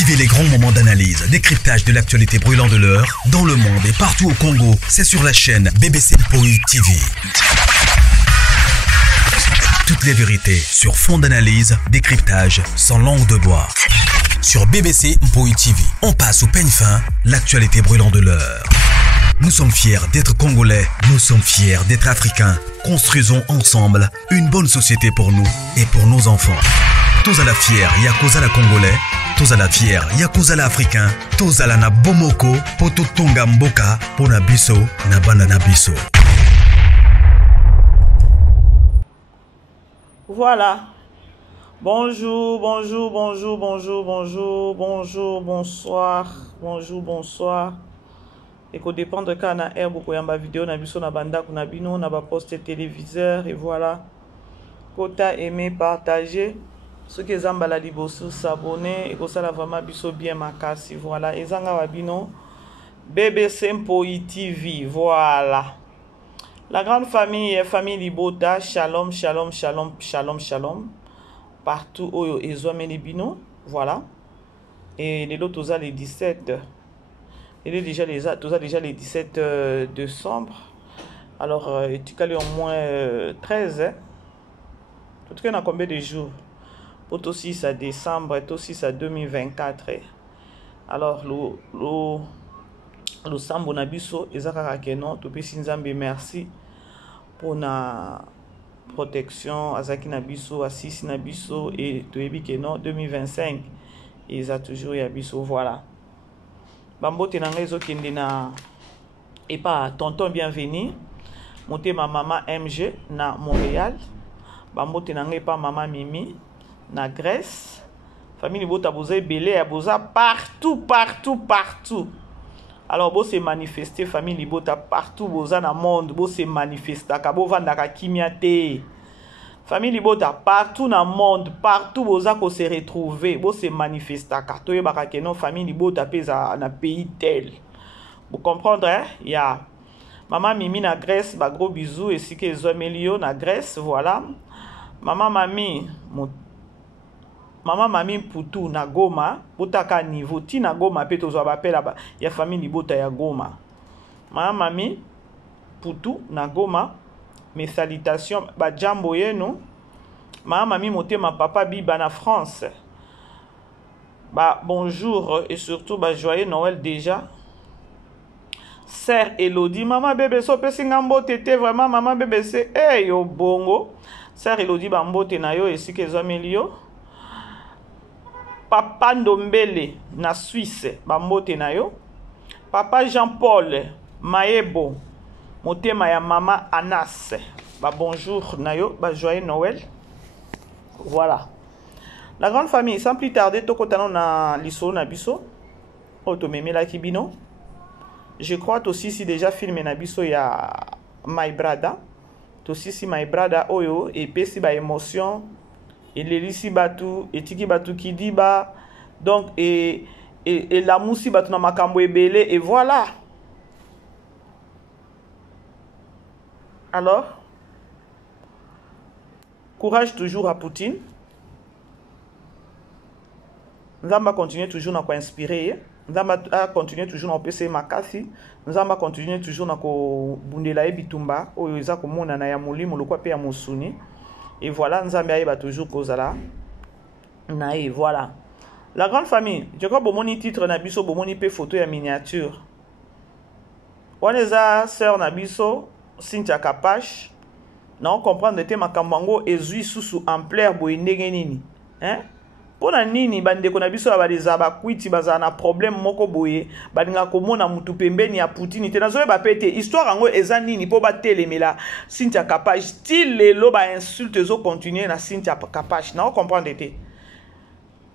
Vivez les grands moments d'analyse, décryptage de l'actualité brûlante de l'heure, dans le monde et partout au Congo. C'est sur la chaîne BBC Mpoï TV. Toutes les vérités sur fond d'analyse, décryptage, sans langue de bois. Sur BBC Mpoï TV, on passe au peigne fin, l'actualité brûlante de l'heure. Nous sommes fiers d'être Congolais, nous sommes fiers d'être Africains. Construisons ensemble une bonne société pour nous et pour nos enfants. Tous à la fière, Yakozala Congolais. Tous à la fière, Yakozala Africain. Tous à la na Bomoko, Poto Tonga Mboka, Pona Biso, na Bandana Biso. Voilà. Bonjour, bonjour, bonjour, bonjour, bonjour, bonjour, bonsoir, bonjour, bonsoir. Et qu'au dépend de quand on a beaucoup de vidéos, on a vu sur la bande, on a posté téléviseur et voilà. Kota aimé, partager. Ceux qui ont la libosu s'abonner et que ça la vraiment biso bien makasi voilà. Et zanga wabino BBC Mpoï TV voilà. La grande famille est famille Libota, shalom, shalom, shalom, shalom, shalom. Partout où ils ont mené bino, voilà. Et les autres, tous les 17. Il est déjà les 17 décembre. Alors, tu as au moins 13. Hein? En tout cas, on a combien de jours? Pour aussi, ça décembre, et aussi, ça 2024. Alors, le sambo nabiso, ezaka kenon, topi sinzambe merci pour na protection, azaki nabiso, assisi nabiso, et toyebi kenon 2025, ils a toujours yabiso, voilà. Bambote na ngezo kende na, et pas tonton bienvenue, monte ma maman MG na Montréal, bambote na nge pas maman Mimi na Grèce, famille Bota boza belé ya boza partout, partout, partout. Alors, vous se manifester, famille Libota, partout, vous dans le monde, vous se manifester, vous vendez kimiate. Famille Libota, partout dans le monde, partout, vous se retrouver, vous se manifester. Car tout est non, famille Libota, dans un pays tel. Vous comprenez, hein? Il y a maman Mimi na Grèce, gros bisous, et si que les hommes na Grèce, voilà. Maman Mami Poutou na Goma, botaka niveau ti na Goma pe tozo bapela ya famille Libota ya Goma. Maman Mami Poutou na Goma, mes salutations ba jambo yeno. Maman Mami motema papa biba na France. Ba bonjour et surtout ba joyeux Noël déjà. Sœur Elodie, maman bébé so pesi ngambo tete vraiment maman bébé c'est hey yo bongo. Sœur Elodie ba mbote na yo esi ke zomelio. Papa Ndombele na Suisse, bambote na yo. Papa Jean-Paul Maebo, motema ya mama Anas, ba bonjour na yo, ba joyeux Noël. Voilà. La grande famille, sans plus tarder, tokotano na liso na biso. Otomeme la kibino. Je crois aussi si déjà filmé na biso ya My Brada. Aussi si My Brada oyo et pesi ba émotion. Et l'élisi batou, et tiki batou qui dit ba, donc, et la moussi batou na makambo ebele, et voilà. Alors, courage toujours à Poutine. Nous allons continuer toujours à inspirer. Nous allons continuer toujours à PC Makasi. Nous allons continuer toujours à bundela e bitumba. Oyo eza komona na ya molimo lokwa pe ya mosuni. Et voilà, nous avons toujours Kozala. Et voilà. La grande famille, je crois que mon titre Nabiso, mon photo et miniature. On est à sœur Nabiso, Cynthia Kapash. Non, comprendre que ma kambango est sous ampleur boyendengenini. Hein? Pour la nini, bande ko Nabiso abalizaba kwiti bazana problème moko boye, badinga komona mutu pembeni ya Poutine te nazo ba pété histoire ngo eza nini po ba telemela Cynthia Kapash style lelo ba insulte zo continuer na Cynthia Kapash na comprendre te.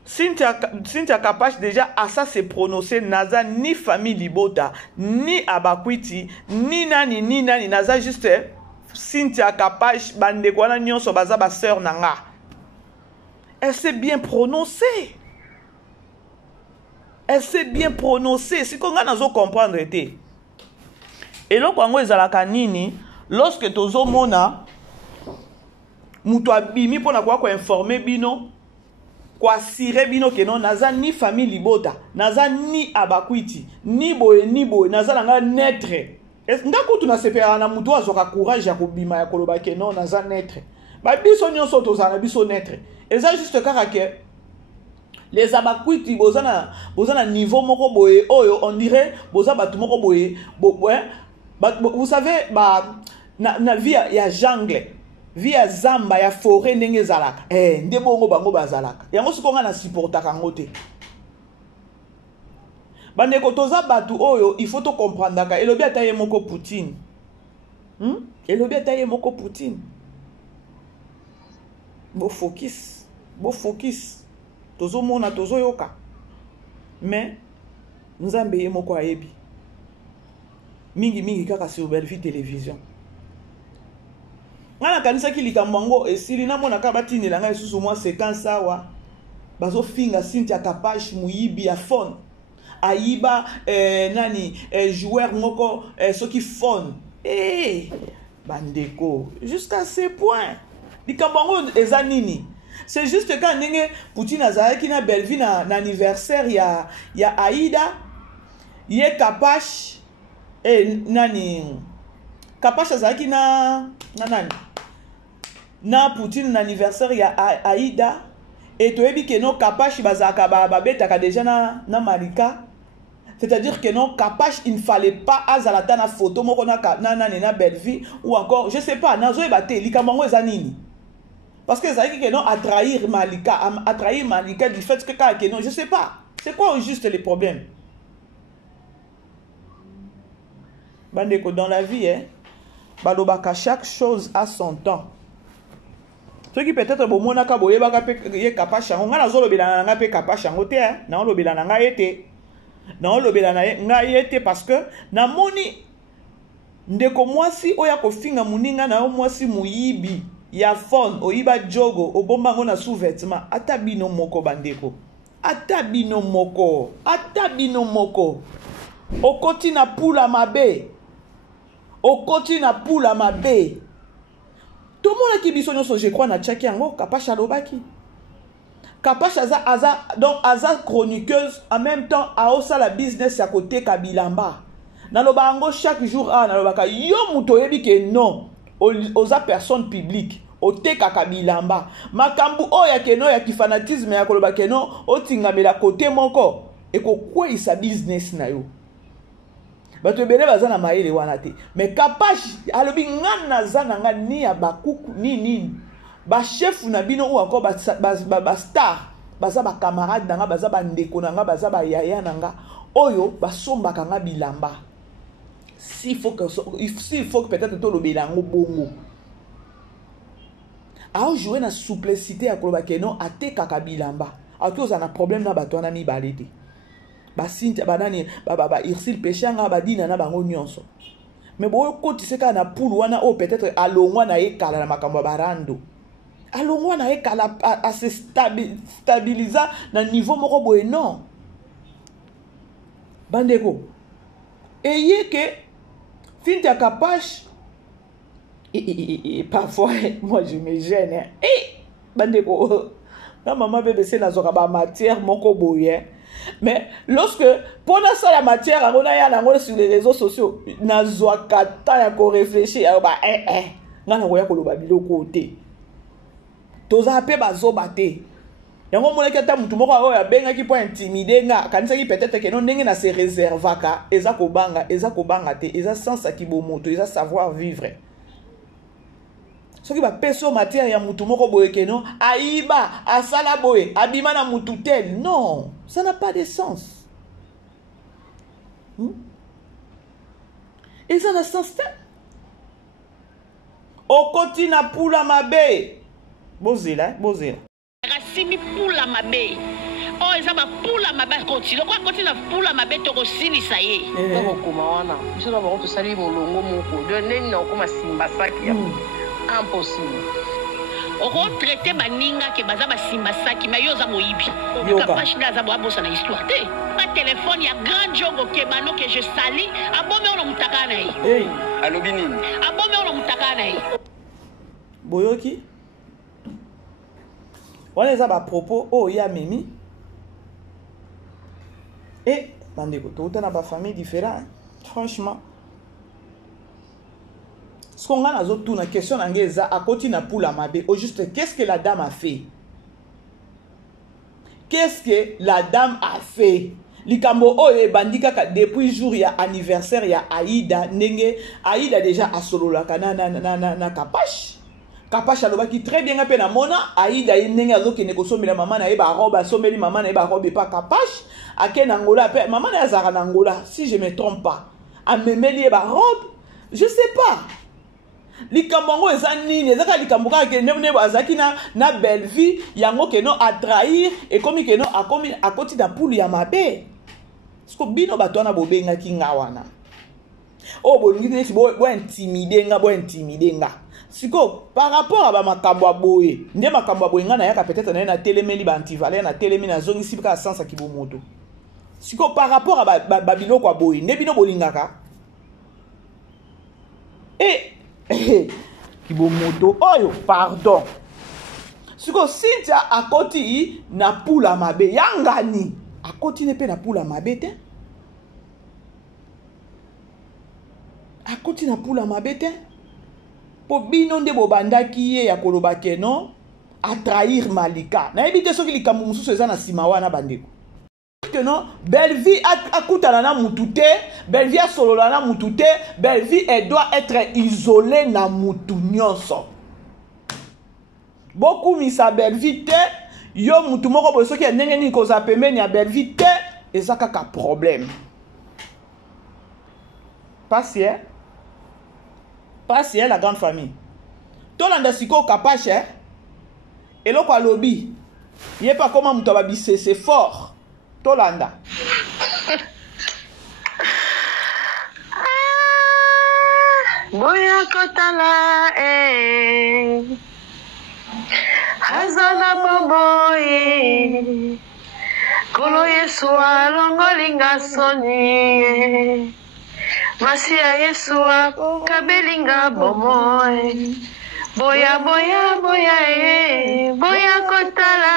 Cynthia Kapash déjà à ça se prononcer naza ni famille Libota ni abakwiti ni nani naza juste Cynthia Kapash bande ko na nyonso baza ba sœur nanga. Elle s'est bien prononcée. Elle s'est bien prononcée. Si qu'on a comprendre été. Et là, quand on est à la canine, lorsque tu as mona, mutu abimi pour n'avoir quoi informer bino, Kwa sire bino ke non naza ni famille libota, naza ni abakwiti, ni boye, naza nanga netre. Nga kutu na sepera na mutu azoka courage ya kobima ya koloba ke non naza netre. Ba biso nyonso tozana biso netre. Eza juste kaka ke les abakwiti bozana niveau moko boye oyo on dirait boza batu moko boye vous savez na vie ya jungle, vie ya zamba ya forêt ndenge zalaka nde bongo bango bazalaka yango sikonga na supportaka ngo te bandeko toza batu oyo il faut to comprendre ka elobi ata ye moko Poutine elobi ata ye moko Poutine bo focus tozo mona tozo yoka mais nzambe ye moko ayebi mingi kaka sur Belle-Vie télévision ngana kanisa ki likambo ngo esili na mona ka batini langa esusu mwa séquence awa bazo finga Cynthia Kapash muyibi ya phone ayiba joueur moko soki phone bandeko jusqu'à ce point likambo ngo eza nini. C'est juste quand ndenge Poutine azalaki na Belle-Vie na anniversaire ya Aïda ye Kapash Kapash azalaki na Poutine na anniversaire ya Aïda et toyebi ke non Kapash bazaka babetaka déjà na Malika. C'est-à-dire que non Kapash il ne fallait pas azalata na photo moko na Belle-Vie ou encore je sais pas nazo ebate likambo eza nini. Parce que ça dit que non, à trahir Malika du fait que non, je sais pas. C'est quoi juste les problèmes? Bandeko, dans la vie, balobaka chaque chose a son temps. Ceux qui peut-être bon monaka boye baka pe Kapasha, on a zolo bela nga pe Kapasha ngote na on lobela nga yete. Na on lobela nga yete parce que na moni ndeko mwasi oya ko finga muninga na mwasi muyibi. Ya phone oyiba jogo obomba ngo na sous-vêtement atabino moko bandeko atabino moko okoti na pula mabe tout le monde qui biso nyonso je crois na tchaki yango Kapash alobaki Kapash donc aza chroniqueuse en même temps aosa la business à côté kabilamba na loba ngo chaque jour na lobaka yo muto yebi ke non oza personne publique oteka kabilamba makambu oya keno ya kifanatisme ya koloba keno otingamela kote moko ekokwisa business na yo bato ebele baza na mayele wana te mais Kapash alobi ngana zananga ni ya bakuku nini ba chef na bino ou encore ba star baza ba camarade nanga baza ba ndeko nanga baza ba yaya nanga oyo basombaka nga bilamba s'il faut que peut-être to lobela ngo bongo a jouer na souplicité ya koloba keno ateka kabilamba atoza na problème na bato na mibale te ba Cynthia banani ba Irsil Pechanga badina na bango nyonso mais bo kotiseka na poule wana o peut-être alongwa na ekala na makambo barando alongwa na ekala a se stabiliser na niveau moko boye non bandeko eye que Cynthia Kapash parfois moi je me gêne bandeko na maman bébé c'est na zoka ba matière moko boye mais lorsque pour ça la matière on a ya sur les réseaux sociaux na zoka ta ya ko réfléchir ba nga na koya koloba biloko te toza pe bazoba te yango monaki ata mutu moko oyo abengaki po intimider nga kanisaki peut-être que non ndenge na se réservaka eza kobanga te eza sans akibomoto eza savoir vivre soki ba peso matière ya mutu moko boye ke non aiba asala boye abima na mutu tel non ça n'a pas de sens et ça n'a sens tel okoti na pula mabe bozela rasimi pula mabe oh eza ba pula mabe continue quoi continue na pula mabe to kosilisa ye to koma wana biso na bango to sali molongo moko de neni na koma simba saki impossible oko traiter baninga ke baza ba simba saki mais yo za moyibi Kapash na za bosa na histoire te ba téléphone ya grand jogo ke bano que je sali abome on mutaka na yi alobi nini abome on mutaka na yi boyoki wana eza ba propos o ya memi et bandeko to na ba famille différent franchement ce qu'on a nazo tout na question na ngeza akoti na pula mabe au juste qu'est-ce que la dame a fait? Qu'est-ce que la dame a fait? Likambo oye bandika ka depuis jour ya anniversaire ya Aïda ndenge Aïda déjà asolola na kapache alobaki très bien ngape na mona Aïda ndenge azokene kosomela mama na yeba robe asomeli mama na yeba robe pa kapache ake na ngola pe mama na azara na ngola si je me trompe pas amemeli yeba robe je sais pas likambo eza nini ezaka likambo ka ke nebo azaki na belle vie yango keno a trahir et comme keno akoti na poule ya mabe sko bino bato na bobenga ki ngawana o bolingi nesi bo intimider nga siko par rapport à ba makambo aboye nde makambo aboye nga na yaka peut-être na telemeli ba antivalère na telemi na zongi sibika sansa kibomoto siko par rapport à ba biloko aboye nde bino bolingaka kibomoto oyo pardon siko Cynthia akoti na pula mabe yangani akoti ne pe na pula mabe te akoti na pula mabe te po bino nde bobandaki ye ya koloba keno a trahir Malika na yebi te soki likambo mususu eza na sima wana bandeko que non belle vie akutana na mutu te belle vie asolola na mutu te belle vie elle doit être isolée na mutu nyonso beaucoup misa belle vie te yo mutu moko boye soki ndenge nini koza pembeni ya belle vie te eza kaka problème Passie la grande famille tolanda siko kapache eloko alobi ye pa koma mutu ababise c'est fort tolanda boya kotala hazana boboye kolo Yesu alongolinga soni Masia Yesu kabelinga bomoe boya kotala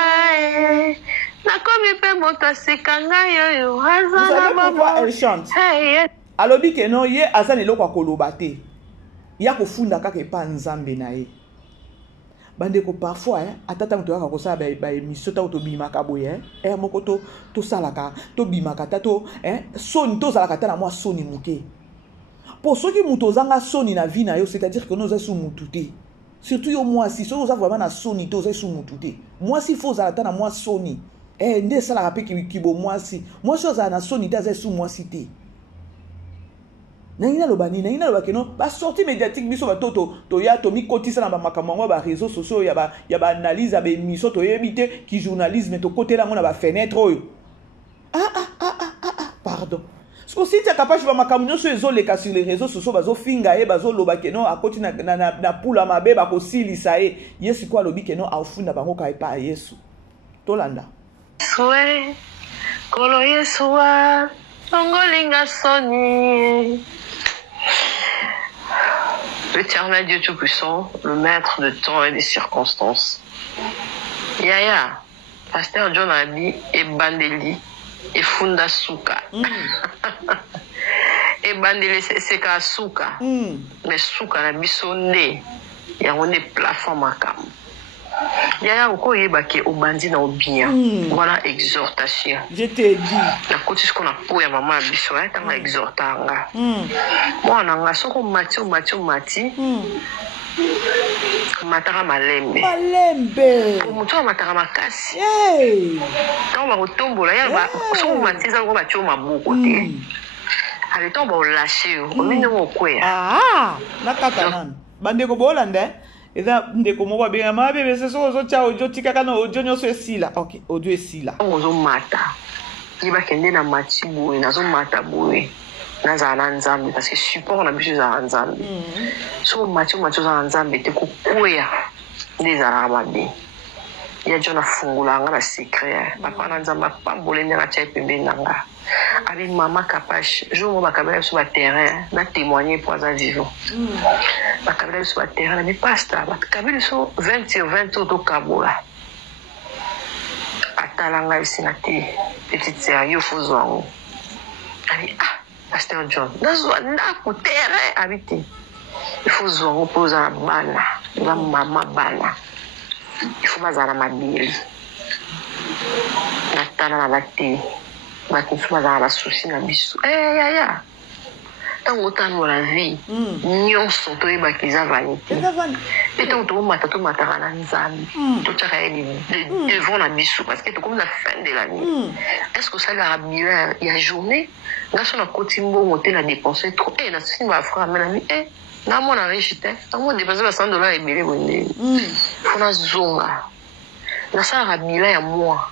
nakomi pe moto asekanga yo hazana pourquoi elle chante alobi ke non ye azana eloko akoloba te ya kofunda kaka epa nzambe na ye bandeko parfois atata moto yaka kosala ba émission ta tobimaka boye moko to salaka to bimaka ta to soni to salaka ta na mwa soni muke pour ceux qui muto zanga soni na vie na yo c'est-à-dire que nous sous mututé surtout yo moi si so vraiment na soni to sous mututé moi si faut zala ta na mwa soni nde sala rapé ki bo moi si za na soni ta sous moi cité nangina lobani nangina lobakeno ba sortie médiatique biso ba to ya to mi kotisa na ba makambo ba réseaux sociaux ya ba analyse ba émission to yebite ki journalisme to côté là ngona ba fenêtre oyo pardon ce que si tu es capable de makambo nyonso ezoleka sur les réseaux sociaux bazo finga e bazo lobakeno akoti na pula mabe ba ko silisa e yesu kwa lobi keno afunda bango ka epa yesu tolanda Soué, kolo Yesua, ongolinga soni. L'Éternel Dieu Tout-Puissant, le maître de temps et des circonstances. Yaya, Pasteur John a dit, et Bandeli, et Funda Souka. Et Bandeli, c'est qu'à Souka. Mais Souka, la bisonde, il y a un plafond makam. Yaya uko yebake obandi na obien. Voilà exhortation. Je t'ai dit. La côté ce qu'on a pour ya maman biso tanga exhortanga. Moi nanga soko mati. Matara malembe. Muto matara makasi. Quand on va retomber là, ba soko mati za ko ba choma boko te. Ale tomba o lâcher o mino mo kwea. Nakata bande ko bolande. Eza ndeko moko abenga mabe bese so ozotia audio tikaka na audio nyonso esila. OK, audio esila. Ozo mata. Yiba kende na mati boye nazo mata boye. Naza na nzambe parce que support na biso za nzambe. So mati za nzambe te kukwea ndezala mabe. Ya jona fungula nga na secret. Papa na nzambe pambole nga tia pembe nanga. Avec maman Kapache, je me suis sur le terrain, je témoigné pour un vivant. Je suis sur le terrain, mais pas ça. Je suis sur 20 sur 20 au Kaboula. Atalanga isinate petite sœur yo fozwango. Ami Pasteur John. Nazwa ndako terrain habité. Il faut zwango poza bana, la mama bana. Il faut bazala mabili. Natana na bate. Bakufu bazala la souci na biso. Ya. Tango tano la vie. Nyonso to eba kiza vanité. Et tant que tu m'attends à Nzambi, tu as devant la biso parce que tu comme la fin de l'année. Est-ce que ça a bien il y a journée? Là sur la côte Timbo monter la dépenser trop. La société va faire mais ami na mon riche tant moi dépenser $100 et belé bonné. Faut na zonga. Na ça a bien ya moi.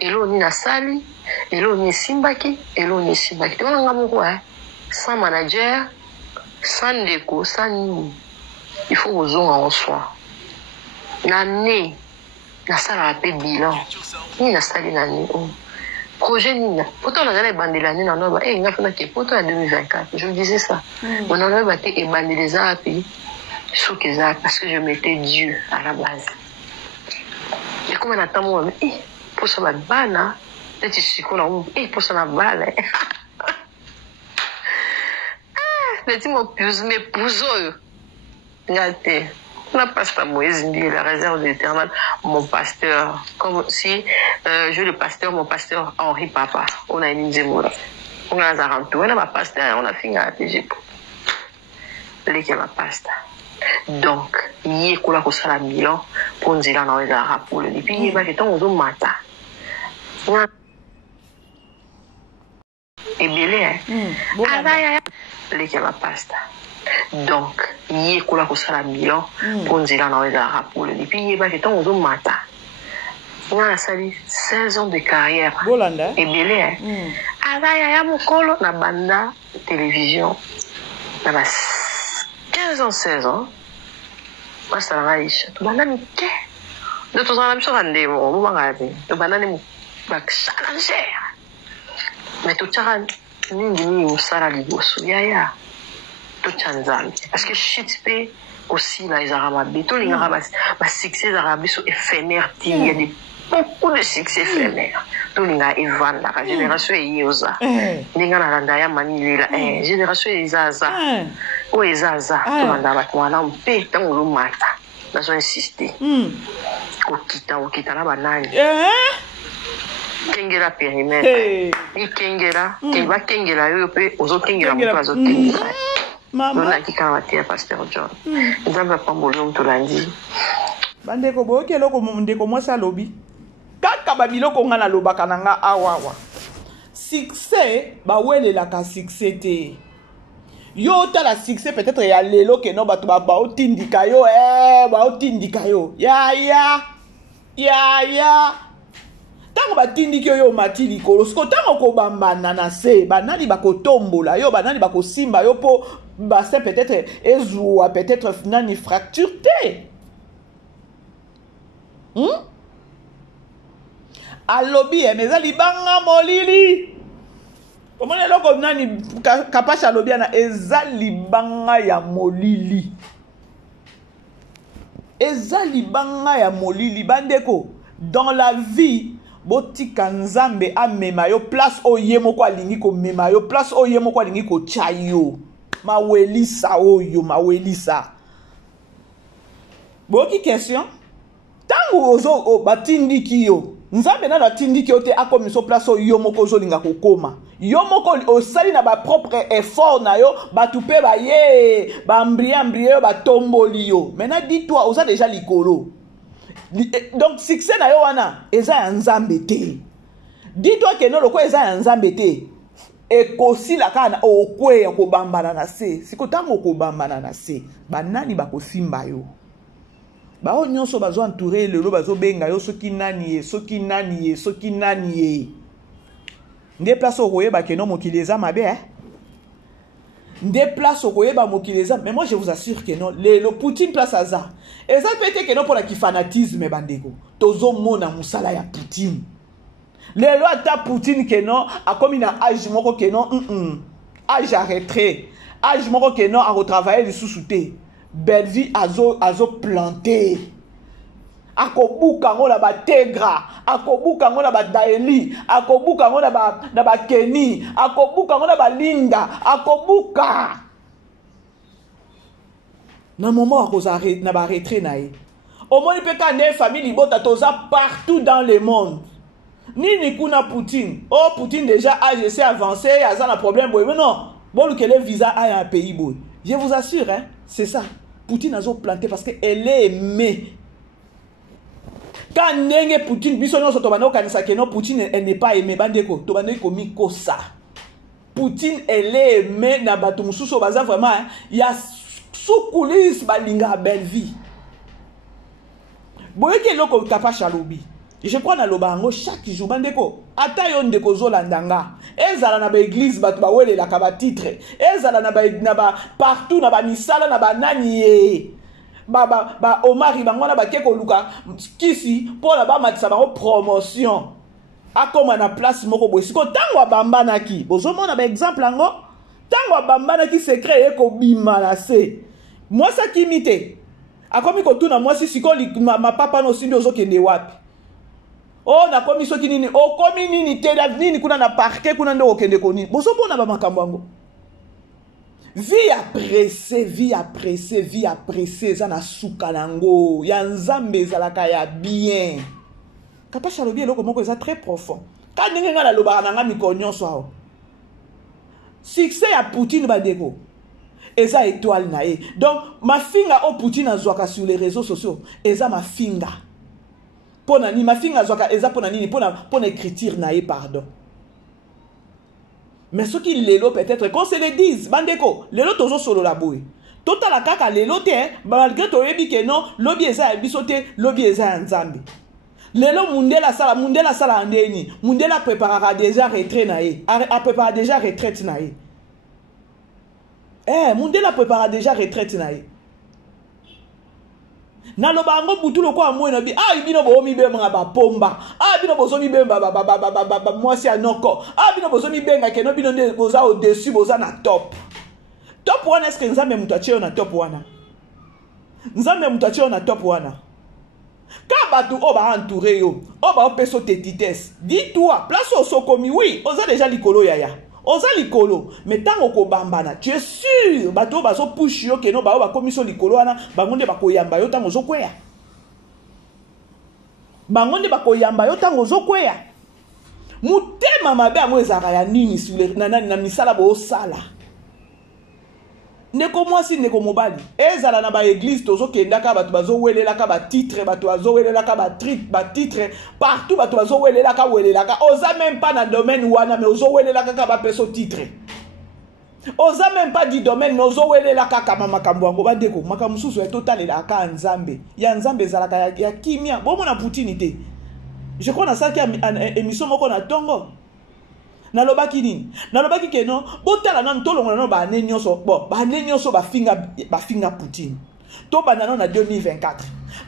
Et là on na sali, et là on simbaki, et là on simbaki. Tu vois ngamo quoi? Sans manager, sans déco, sans ni. Il faut aux gens en soi. L'année, la salle a fait bilan. Ni la salle l'année. Projet Nina. Pourtant, on a les bandes de l'année dans nos bas. Et il y a fait pourtant en 2024. Je vous disais ça. On a battu et bandé les appuis. Sous que ça, parce que je mettais Dieu à la base. Et comme on attend moi, pour ça la balle, peut-être que je suis pour ça la balle. Mais mon pouce, mes pouces. Regardez, la pasteur Moïse dit la réserve de l'Éternel, mon pasteur, comme si je le pasteur, mon pasteur Henri Papa, on a une zémola. On a un rentour, on a ma pasteur, on a fini à l'Égypte. L'équipe ma pasteur. Donc, il y a quoi que ça la bilan pour nous dire dans les arabes pour le depuis il y a des temps on nous mata. Et bien, l'équipe ma pasteur. Donc, il y a quoi que ça la bilan pour nous dire dans les arabes pour le depuis il y a des temps on nous mata. On a sali 16 ans de carrière. Et bien, Azaya Mokolo na banda télévision. Na 15 ans, 16 ans. Moi, ça va être. Tu vas n'aller que. De toute façon, je vais aller au magasin. Tu vas n'aller au challenger. Mais tu vas n'aller au salarié au soya. Tu vas n'aller. Parce que shit fait aussi les arabes. Tous les arabes, le succès arabe sont éphémères. Il y a beaucoup de succès éphémères. Tous les gars, ils vendent la génération est yosa. Les gars, la randaya mani la génération est zaza. Ou est zaza. Tout le monde a battu un peu. Tant qu'on le mata, nous avons insisté. Au kita la banane. Kengela périmètre. Il kengela, kengela, kengela, yo pe, ozo kengela, ozo kengela. Maman. On a qui caractère pasteur John. Nous avons pas mbolo to lundi. Bande ko bo kelo ko munde ko mosa lobi. Kaka babilo ko ngana lobaka nanga awawa. Succès ba wele la ka succès te. Yo ta la succès peut-être ya lelo ke no batu ba otindika yo ba otindika yo. Ya. Tango batindiki yo mati likolo. Sko tango ko bambana na se banani bakotombola yo banani bakosimba yo po bassin peut-être ezua peut-être nani fracture te. Alobi mais ali banga molili. Comment le loko nani kapasha alobi na ezali banga ya molili. Ezali banga ya molili bandeko dans la vie botika nzambe amema yo place oyemo kwa lingi ko mema yo place oyemo kwa lingi ko chayo mawelisa oyo mawelisa. Boki question tango ozo batindiki yo nzambe na batindiki yo te akomiso place oyemo ko zolinga kokoma yomoko osali na ba propre effort na yo batupe ba ye ba mbria ba tomboli yo. Maintenant dis-toi oza déjà likolo. Donc succès na yo wana eza ya nzambe te. Dis-toi que non loko eza ya nzambe te. E kosi la kana okwe ya kobambana na se. Siko tango kobambana na se. Banani bakosimba yo. Ba o nyonso bazo entourer lelo bazo benga yo soki nani ye. Nde place okoyeba ke non mokili eza mabe Nde place okoyeba mokili eza. Mais moi je vous assure que non le Poutine place aza. Et ça peut-être que non pour la qui fanatisme bandeko. Tozo mona musala ya Poutine. Le loi ta Poutine que non a comme une âge moko que non âge à retrait. Âge moko que non à retravailler les sous-souté. Belle vie azo planté. akobuka ngo na ba Tegra, akobuka ngo na ba Daeli, akobuka ngo na ba Keni, akobuka ngo na ba Linda, akobuka na moment akoza na ba retrait na ye. Au moins peut ka ne famille libota toza partout dans le monde. Ni kuna Poutine. Oh Poutine déjà AGC avancé, il y a un problème mais non. Bon que le visa a un pays boy. Je vous assure hein, c'est ça. Poutine a planté parce que elle est aimée. Quand nenge Poutine biso no so to bano kanisa que non Poutine elle n'est pas aimée bandeko. To bano komi ko ça. Poutine elle est aimée na bato mususu baza vraiment il y a sous coulisses balinga belle vie. Boye ke loko kapa chalobi. Je crois na lobango chaque jour bandeko. Ata yo ndeko zolandanga. Ezala na ba église bato ba wele la kaba titre. Ezala na ba partout na ba misala na ba nani ba Omari bangona ba keko luka kisi pour na ba matisa ba promotion. Akoma na place moko boye. Siko tango bambana ki. Bozomona ba exemple ngo. Tango bambana ki secret eko bima na se. Moi ça qui imite. Akomi ko tuna moi si siko ma papa no sindi ozokende wapi. Oh na komi soki nini o komi nini te nini kuna na parquet kuna ndo okende koni. Boso bona ba makambo ngo. Vie après za na suka nango ya nzambe zalaka ya bien. Kapa chalobi eloko moko eza très profond. Ka ndenge nga na loba na nga mikonyo so. Succès ya Poutine badeko. Eza étoile na ye. Donc ma finga o Poutine azwaka sur les réseaux sociaux. Eza ma finga. Pona ni ma finga azwaka eza pona nini pona écriture na ye pardon. Mais ce qui lelo peut-être qu'on se le dise bandeko, lelo tozo solo la boue. Tota la kaka lelo te malgré to yebi ke non, lobi eza bisote, lobi eza nzambe. Lelo mundela sala andeni, mundela préparera déjà retraite na ye, a prépara déjà retraite na ye. Mundela prépara déjà retraite na ye. Na lobango butu loko amwe na bi bino bo mi bemba ba pomba bino bozo mi bemba ba mwasi anoko bino bozo mi benga ke no bino nde boza au dessus boza na top wana. Est-ce que nzambe mutache na top wana? Nzambe mutache na top wana. Ka batu oba entouré yo oba peso tetitesse, dis-toi place au sokomi oui oza déjà likolo yaya oza likolo mais tango ko bambana tu es sûr bato bazo push yo ke no ba commission likolo wana bangonde bakoyamba yo tango zo kweya bangonde bakoyamba yo tango zo kweya mutema mabe amwe ezaka ya nini sur na misala bo sala ndeko mwasi ndeko mobali ezala na ba église tozo kendaka bato bazo welela ka ba titre bato bazo welela ka ba titre partout bato bazo welela ka oza même pas na domaine wana mais ozo welela ka ba peso titre oza même pas du domaine mais ozo welela ka makambo yango bandeko makambo susu ya total la ka nzambe ya nzambe ezalaka ya kimia bomo na Poutine te. Je crois na ça qui émission moko na tongo nalobaki nini nalobaki ke non botala na ntolongo na ba nenyoso bon ba nenyoso ba finga Poutine to banda na 2024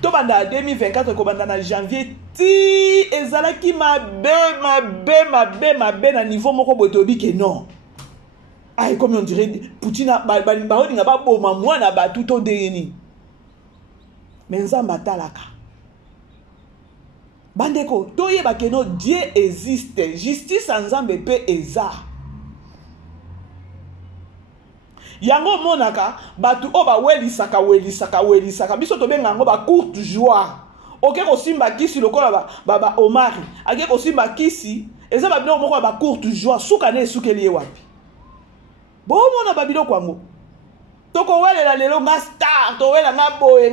to banda 2024 ko banda na janvier ti ezalaki mabe na niveau moko botobi ke non comme on dirait Poutine ba olinga ba boma mwana ba tuto ndeni mais nzamba talaka bandeko toyeba ke no Dieu existe, justice nzambe pe eza yango monaka batu oba welisaka biso tobenga ngo ba courte joie oke ko simba kisi lokola ba Omari ake ko simba kisi eza ba bino moko ba courte joie suka ne sukeli wapi bo mona ba biloko yango toko welela lelo nga star to wela nga boye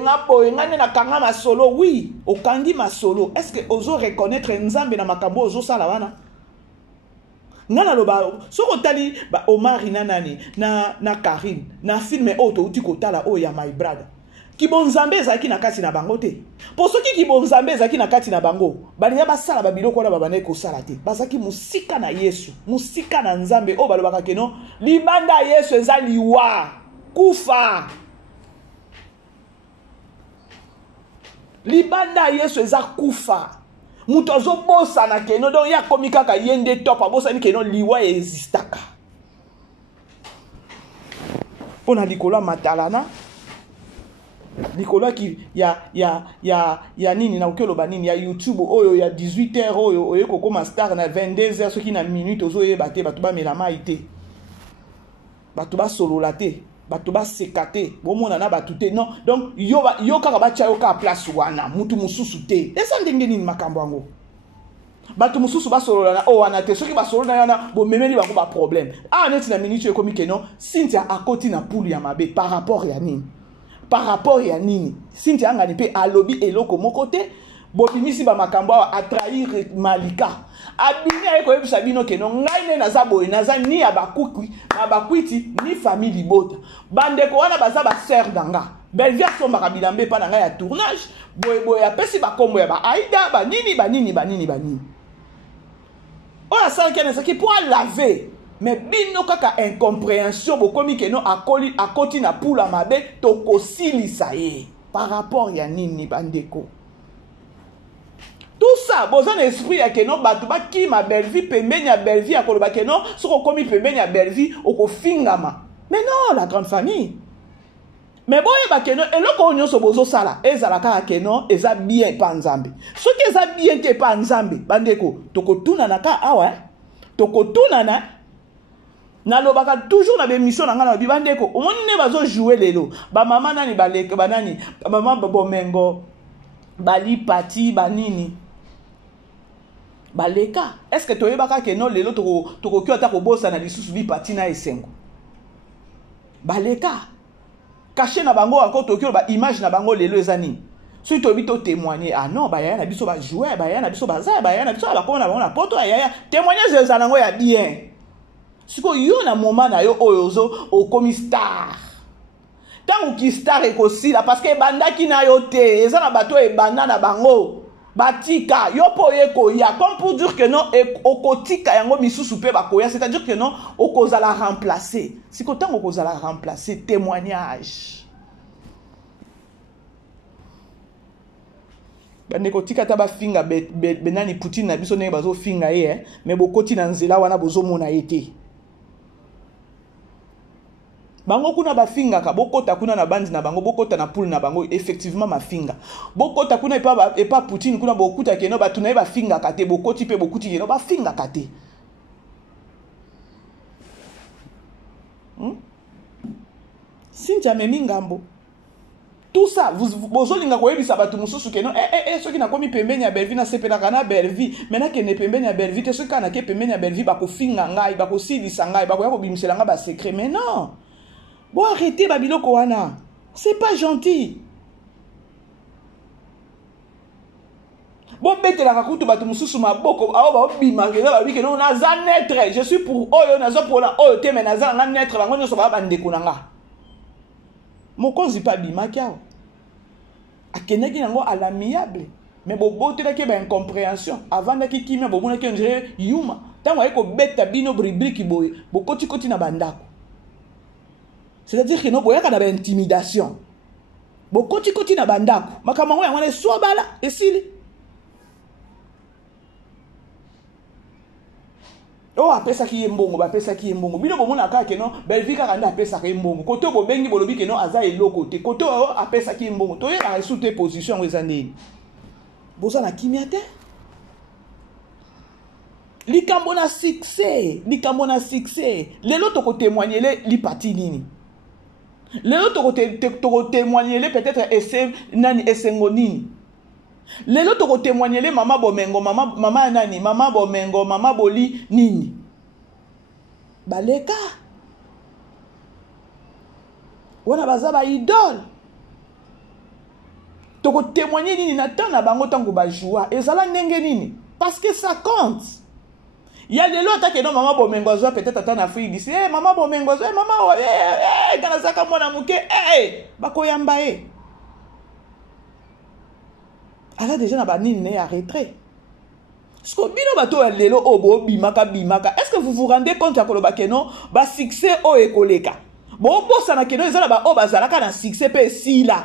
nga ne na kanga masolo oui okangi masolo. Est-ce que ozo reconnaître nzambe na makambo ozo sala wana ngana loba soko tali ba Omari na nani na Karine na filme auto uti ko tala o ya my brother kibonzambe ezaki na kati na bango te pour soki kibonzambe ezaki na kati na bango balinga basala ba biloko na babane ko sala te bazaki musika na Yesu musika na nzambe o balobaka keno libanda Yesu ezaliwa kufa libanda Yesu eza kufa muto azobosa na keno donc ya komi kaka yende top abosa ni keno liwa existaka pona likolo matalana Nicolas qui ya nini na okelo banini ya YouTube oyo ya 18h oyo oyo kokoma star na 22h ce qui na minute ozo yebate batu ba melama ite batu ba solola te batu ba sekate bomona na batu te non donc yo kaka ba chayo ka place wana mutu mususu te esa ndenge nini makambo yango batu mususu ba solola na o wana te soki ba solola na bo memeli bango ba problème neti na minute yo komi kenon Cynthia akoti na poule ya mabe par rapport ya nini par rapport ya nini Cynthia ngani pe alobi eloko moko te bobimisi ba makambo a trahir Malika abini ayeko yebisa bino keno ngai ne naza boye naza ni ya bakukwi na bakwiti ni famille bota bandeko wana baza ba sœur danga Bellevie asombaka bilambe pa na ngai ya tournage boye apesi bakombo ya ba Aïda banini oya sanki na saki pour laver mais bino kaka incompréhension bokomi keno akoti na poula mabe tokosilisa ye par rapport ya nini bandeko tout ça besoin esprit ya keno batu baki ma Bellevie pembeni ya Bellevie akoloba keno soko komi pembeni ya Bellevie okofingama mais non la grande famille mais boye ba keno eloko nyonso bozo sala ezala kaka keno eza bien pa nzambe soki eza bien te pa nzambe bandeko tokotuna na ka awa tokotuna na lobaka toujours na bémission na ngana bibandeko omoni ne bazo jouer lelo ba mama nani baleka banani mama Bomengo bali pati banini baleka est-ce que toyebaka keno lelo tokokyo ata kobosa na lisusu bi pati na esengo baleka caché na bango encore tokyo ba image na bango lelo ezani si to bito témoigner non ba ya na biso ba jouer ba ya na biso ba za ba ya na biso ba koma na bango na poto ya témoignage ezana ngo ya bien siko yo na moment na yo oyozo okomi star tango ki star ekosila parce que bandaki na yo te eza na bato e banda na bango batika yo po yeko ya comme pour dire que non okotika yango misusu pe bakoya c'est-à-dire que non okozala remplacer siko tango okozala remplacer témoignage bandeko tika ta bafinga benani Poutine na biso ndenge bazo finga ye mais bokoti na nzela wana bozomona ete bango kuna bafinga ka bokota kuna na bandi na bango bokota na poule na bango effectivement mafinga bokota kuna epa Poutine kuna bokuta keno batuna ba finga kate bokoti pe bokuti keno ba finga kate Cynthia memi ngambo tout ça bozolinga koyebisa batu mususu keno soki na komi pembeni ya Bellevie na sepelaka na Bellevie mena kene pembeni ya Bellevie te soki kana ke pembeni ya Bellevie bakofinga ngai bakosilisa ngai bakoya kobimisela nga ba secret mais non bon arrêtez babiloko wana c'est pas gentil bon betelaka kutu batu mususu maboko awo baobima kena babike non naza naître je suis pour oyo naza pour la oyo te mais naza nga naître bango nyonso bandeko na nga mokonzi pa bimaki awo akendaki nango à l'amiable mais bobotelaki ba incompréhension avandaki kimia bomonaki ondire yuma ntango aye kobeta bino bribriki boye bokotikoti na bandako c'est-à-dire que no boyaka na ba intimidation bokotikoti na bandako makambo yango yango eswa bala esili apesaki ye mbongo bapesaki ye mbongo bino bomona kaka keno Bellevie kaka nde apesaka ye mbongo kote oyo bobengi bolobi keno aza eloko te kote oyo apesaki ye mbongo toyebaka esu te position yango eza ndeni boza na kimia te likambo na succès lelo tokotémoignele lipati nini lelo tokotémoignele peut-être esengo nini lelo tokotémoignele mama Bomengo mama nani mama Bomengo mama Boli nini baleka wana baza ba idole tokotémoigner nini na temps na bango tango ba joie ezala ndenge nini parce que ça compte. Il y a des lots qui non maman Bomengo peut-être attendre Afrique d'ici maman Bomengo maman kana zaka mwana muke bakoyamba ala déjà na banini ne arrêter Sko bino bato ya lelo obo bimaka. Est-ce que vous vous rendez compte ya koloba keno ba succès o ekoleka bo bosa na keno ezala ba o bazalaka na succès pe sila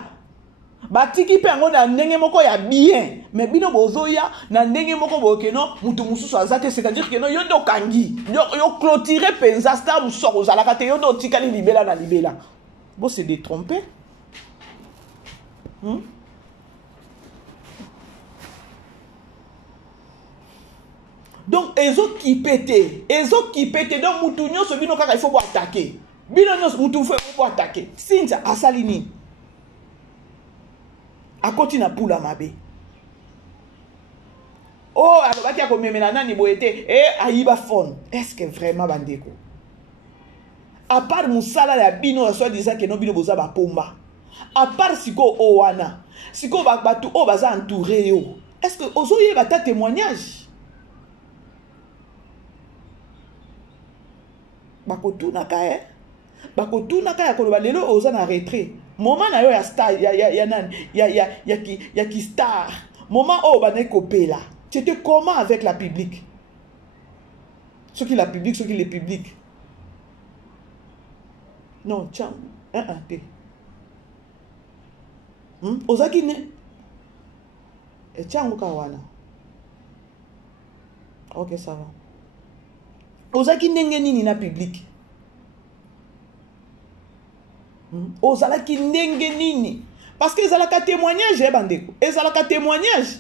batiki pe ngo na ndenge moko ya bien mais bino bozoya na ndenge moko bokeno mutu mususu azate c'est-à-dire que no yo ndo kangi yo clôturer penza sta musoko zalaka te yo ndo tikali libela na libela bo se détromper Donc ezo qui pète donc mutu nyonso bino kaka il faut attaquer bino nyonso mutu faut attaquer sinza asalini akoti na pula mabe oh alobaki akomemela nani boyete ayiba phone est-ce que vraiment bandeko à part musala ya bino soit disant que no bino boza ba pomba à part siko owana siko batu o baza entouré yo est-ce que ozoye bata témoignage bakotuna kaya koloba lelo oza na retrait moment na yo ya star ya nani ya ki star moment o bana kopela c'était comment avec la public ce qui la public ce qui les publics non tiens te ozaki ne etiango kawana ok ça va ozaki ndenge nini na public ozalaki ndenge nini parce que ezalaka témoignage bandeko ezalaka témoignage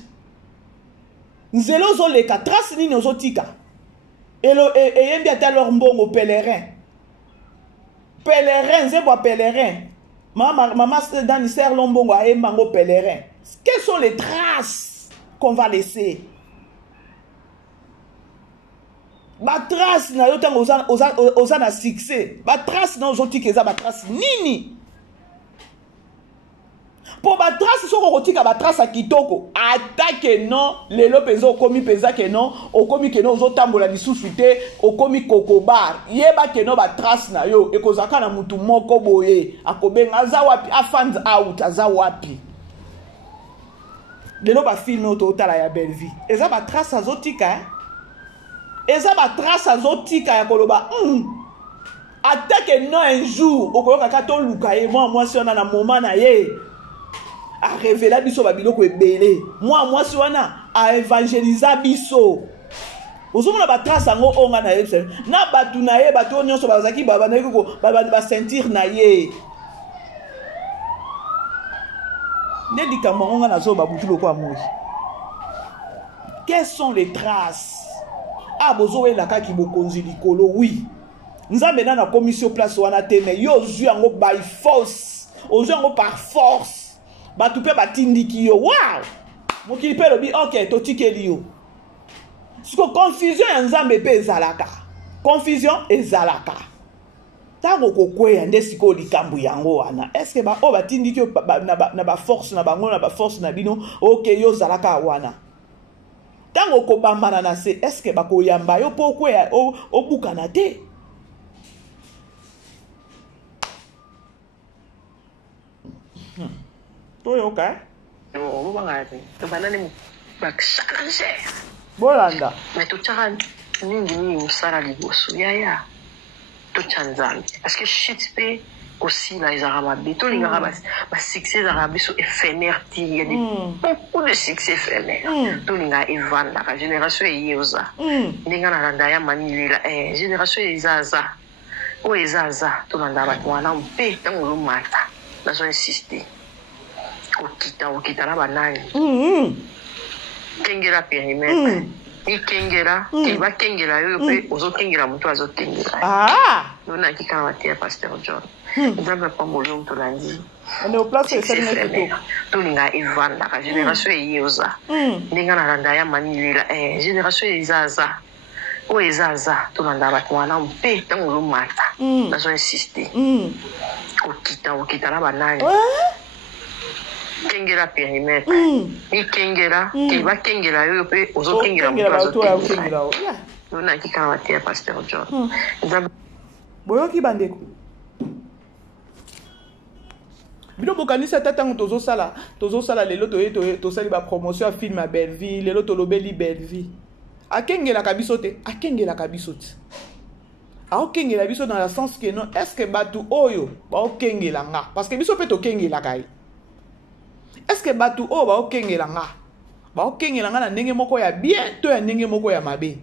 nzela ozoleka trace nini ozotika eyembi ata lor mbongo pèlerin nzebwa pèlerin mama dani ser lombongo ayembango pèlerin. Quelles sont les traces qu'on va laisser? Ba trace na yo tango oza na succès. Ba trace na ozotika eza ba trace nini? Pour ba trace soko kotika ba trace a kitoko. Attaque non, lelo penza okomi penza ke non, okomi ke non ozotambola lisusu te, okomi kokobar. Yeba ke non ba trace na yo ekozaka na mutu moko boye, akobenga aza wapi, afans out aza wapi. Lelo ba film oto otala ya belle vie. Eza ba trace azotika eza ba trace azotika ya koloba attaque non un jour okoyoka kato luka ye moi si on a na moment na ye a révéler biso ba biloko ebele moi si wana a évangéliser biso ozomona ba trace ngo onga na ye na batu na ye batu nyonso bazaki baba na yeko ba sentir na ye ndika monga na zo ba butulo kwa moi. Quelles sont les traces? Bozo la kaki bokonzi likolo oui. Nzambe na commission place wana te mais yo zui yango by force. Ozu yango par force. Batu pe batindiki yo. Wow! Mokili pe lobi OK totikeli yo. Siko confusion ya Nzambe pe ezalaka. Confusion ezalaka. Tango kokweya nde siko likambu yango wana. Est-ce que ba o batindiki yo na ba force na bango na ba force na bino OK yo zalaka wana. Tango kobambana na se est-ce que bakoyamba yo pokwe obukana te toyoka bangati banane bakshalaje bolanda mais to tshaka nini musala liboso yaya to tsanzana parce que shit pe aussi là ils arabes tout les arabes ba succès arabes sont éphémères il y a beaucoup de succès éphémères tout les gars Ivan la génération yoza ninga na landa ya mani la génération izaza o izaza tout landa ba mwana mpe tango lo mata na zo insister okita na banani kengera périmètre ikengera kiba kengera yo pe ozo kengera mutu azo kengera nona kikana batia pasteur John nzambe pa molongo to landi on est au place c'est tout linga Ivan la génération yoza ninga na landa ya mani la génération izaza o izaza to landa ba mwana mpe tango lo mata na zo insister okita na banani kengera périmètre ikengera kiba kengera yo pe ozo kengera mutu azo kengera nona kikana batia pasteur John nzambe boyoki bandeko bino bokanisa tatango tozosala lelo tosali ba promotion ya film à Belleville lelo tolobeli Belleville akengelaka biso te akengelaka biso te aokengela biso dans le sens que non est-ce que batu oyo baokengela nga parce que biso pe tokengelaka ye est-ce que batu oyo baokengela nga na ndenge moko ya bien to ya ndenge moko ya mabe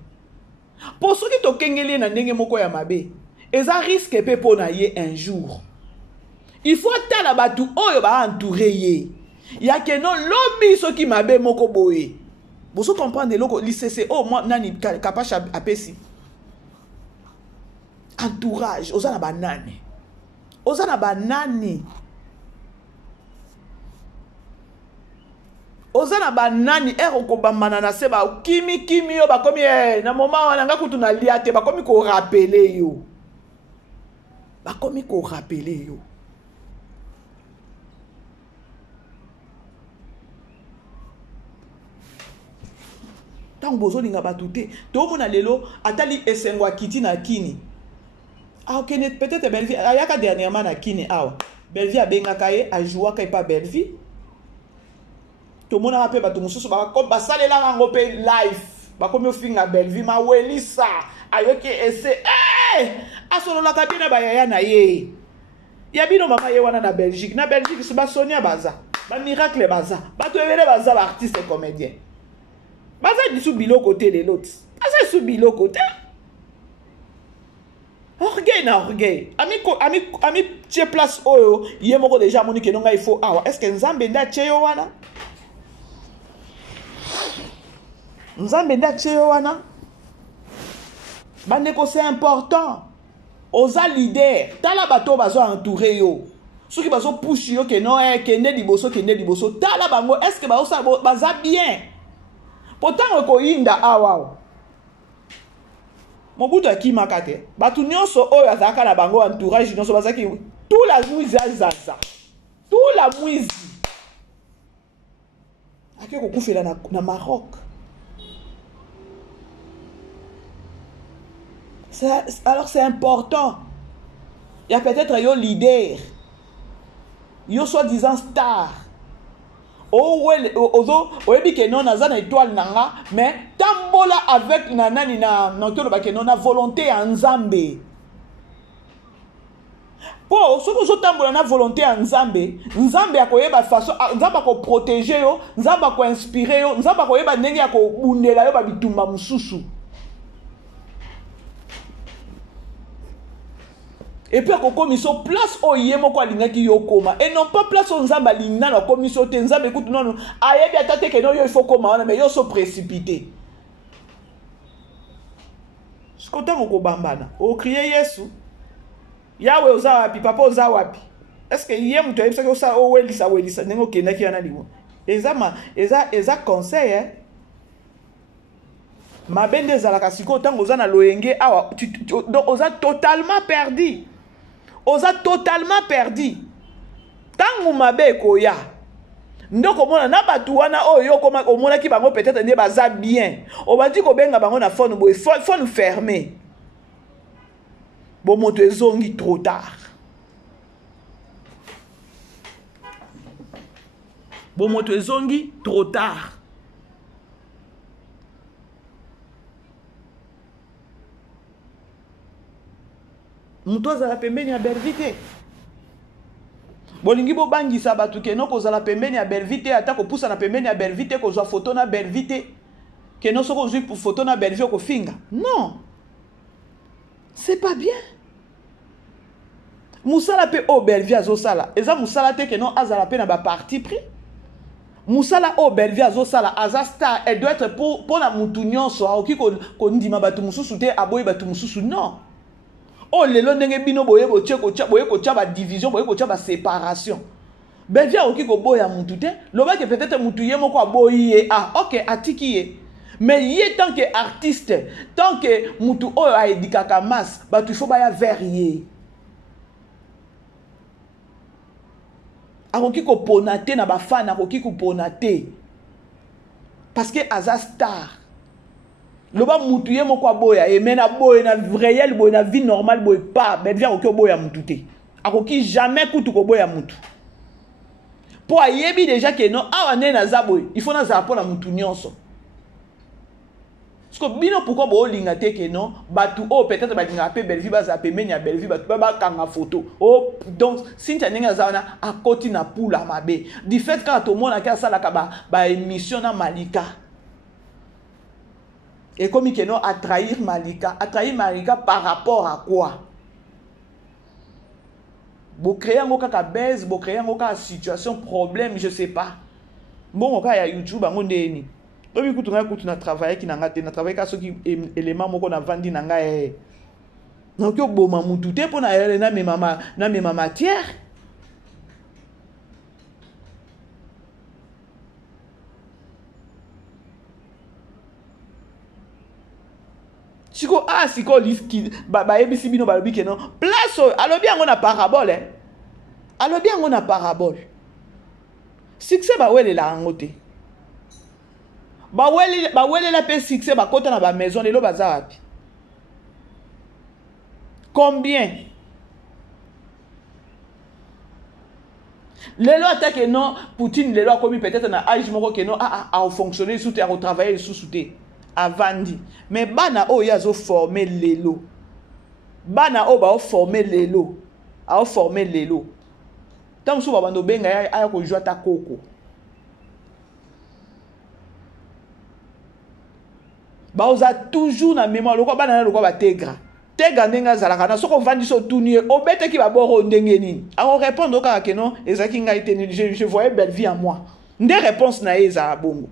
po soki tokengeli na ndenge moko ya mabe eza risque pe pona ye un jour il faut tala batu oyo ba entourer ye ya ke non lobi soki mabe moko boye boso comprendre loko l'ICC oh moi nani kapasha apesi entourage oza na banani ozana banani okobamana na se ba kimi yo bakomi na moment wana nga kutu na liate bakomi ko rappeler yo tango bozolinga batu te tomona lelo atali esengwa kiti na kini ok peut-être Belleville ayaka dernièrement na kini awa Belleville abengaka ye ajouaka epa Belleville tomona pe bato mususu basalela yango pe live bakomi ofinga Belleville mawelisa ayoki ese asololaka bino bayaya na ye ya bino mama ye wana na Belgique so basonia baza bamiracle baza bato ebele baza baartiste et comédien baza disu biloko te lelo ti baza disu biloko te orgueil ami tie place oyo ye moko déjà moni ke nonga il faut awa est-ce que nzambe nda tie yo wana bandeko c'est important oza leader tala bato bazo entouré yo soki bazo push yo ke non kende liboso tala bango est-ce que baza bien pourtant ko inda awa mobutu akimaka te bato nyonso oyo azalaka na bango entourage nyonso bazaki tout la mwizi azaza tout la mwizi ake kokufela na Maroc. Alors c'est important. Il y a peut-être un leader, yo soi-disant star. Oyebi ke non naza na étoile nanga, mais tambola avec nanani na notolo ba ke non na volonté ya Nzambe. Po soko zo tambola na volonté ya Nzambe akoyeba façon Nzambe ko protéger yo, Nzambe ko inspirer yo, Nzambe akoyeba ndenge ya ko bundela yo ba bitumba mususu. Et puis à commission place au yemo kwa lingaki yokoma et non pas place au nzamba lingna la commission te nzamba écoute non ayebi atate que non il faut comment mais yo so précipité. Je content moko bambana o crier Yesu yawe oza wapi papa oza wapi est-ce que yé muto yebisa ko sa o welisa nengo kendaki yana liwo eza conseil mabende zalaka siko tango oza na loyenge awa donc oza totalement perdu. Oza totalement perdu. Tangu mabe koya. Ndoko mona na batu wana oyo koma omona ki bango peut-être ne baza bien. O ba di ko benga bango na phone boy phone fermé. Bon moto ezongi trop tard. Bon moto ezongi trop tard. Muto za la pembeni ya Belleville. Bolingi bo bangisa batu ke no ko za la pembeni ya Belleville ata ko pusa na pembeni ya Belleville ko zwa photo na Belleville. Que non soko zwi photo na Belleville ko finga. Non. C'est pas bien. Musala pe o Belleville azo sala. Eza musala te ke non azala pe na ba parti pris. Musala o Belleville azo sala aza star elle doit être pour na mutu nyonso aoki ko ndima batu mususu te aboyi batu mususu non. Oh lelo ndenge bino boye ko tia ba division boye ko tia ba séparation. Belleville oki ko boya mutu te loba ke peut-être mutu ye moko aboyi OK atiki ye. Mais ye tant que artiste, tant que mutu oyo a edikaka masse, batu faut baya vers ye. Akoki ko ponate na ba fan akoki ko ponate. Parce que aza star. Loba mutu ye moko boya e mena boya na réel boya na vie normale boya pas Belleville oki boya mutu te. Akoki jamais kutu ko boya mutu. Po ayebi déjà que non awa ne na za boya, il faut na za po na mutu nyonso. Parce que bino pourquoi bo linga te que non batu oh peut-être ba linga pe Belleville ba za pe menya Belleville batu ba kanga photo. Oh donc si tu ninga za na akoti na pula mabe. Du fait quand tout le monde a ka sala ka ba émission na Malika. Et comme il non à trahir Malika par rapport à quoi? Bo créer un kaka baisse, bo créer un kaka situation, problème, je sais pas. Bon, on a YouTube, on est ni. Donc, écoute, on a travaillé qui n'a pas travaillé qu'à ce qui élément qu'on a vendu n'a pas. Donc, yo bo mamu tout est pour na elle na mes matière. Siko siko liski ba ebisi bino ba lobi kenon place alo bien on a parabole hein. Alo bien on a parabole. Succès ba wele la ngote. Ba wele la pe succès ba kota na ba maison lelo baza wapi. Combien? Lelo attaque non Poutine lelo a commis peut-être na âge moko que non a fonctionner sous terre, a travailler sous terre. Avandi. Mais bana o yazo former lelo. Bana o ba former lelo. A former lelo. Tant sou babando benga ya ko joa ta koko. Ba oza toujours na mémoire loko bana na loko ba tegra. Tegra ndenga zalaka na soko vandi so tunie obete ki ba boro ndenge nini. A on répondre au ka que non ezaki nga été je voyais belle vie en moi. Nde réponse na eza bongo.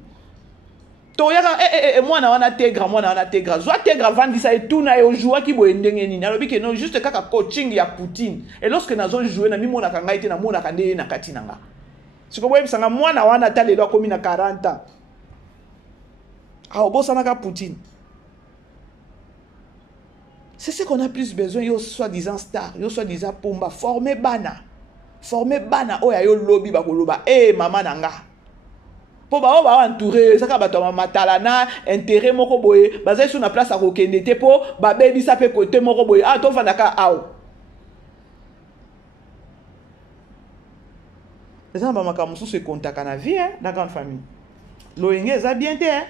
Moi na wana tegra soit tegra vandi ça et tout na yo jouer ki boye ndenge nini alobi ke non juste kaka coaching ya Poutine et lorsque nazo jouer na mimo na kanga ite na mona kande na katina nga siko boye bisanga mwana wana tale lo komi na 40 ans bossa na ka Poutine. C'est ce qu'on a plus besoin yo soi-disant star yo soi-disant pomba former bana oya yo lobby ba koloba mama nanga po ba entouré ça ka bato matala na intérêt moko boye baza sur na place à kokende te po ba bebi sa pe côté moko boye to fanda ka aw les gens ba makamusu se contacter na vie hein dans grande famille loyenge za bien te hein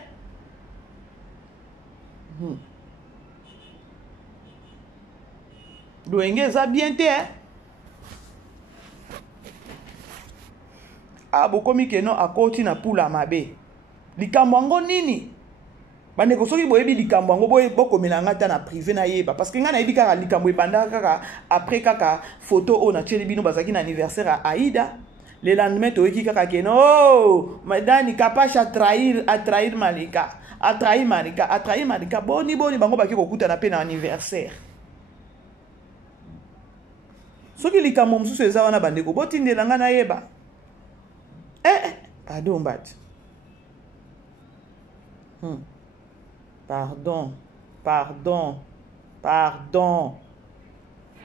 loyenge za bien te hein bokomi keno akoti na pula mabe likambo yango nini bandeko soki boyebi likambo yango bokomela nga ta na privé na yeba parce que nga nayebi kaka likambo ebanda kaka après kaka photo o na tieli bino bazaki na anniversaire à Aïda le lendemain toyeki kaka keno madani Kapash a trahir Malika a trahir Malika boni bango baki kokuta na pe na anniversaire soki likambo mosusu eza wana bandeko botindela nga na yeba pardon, Bat. Pardon.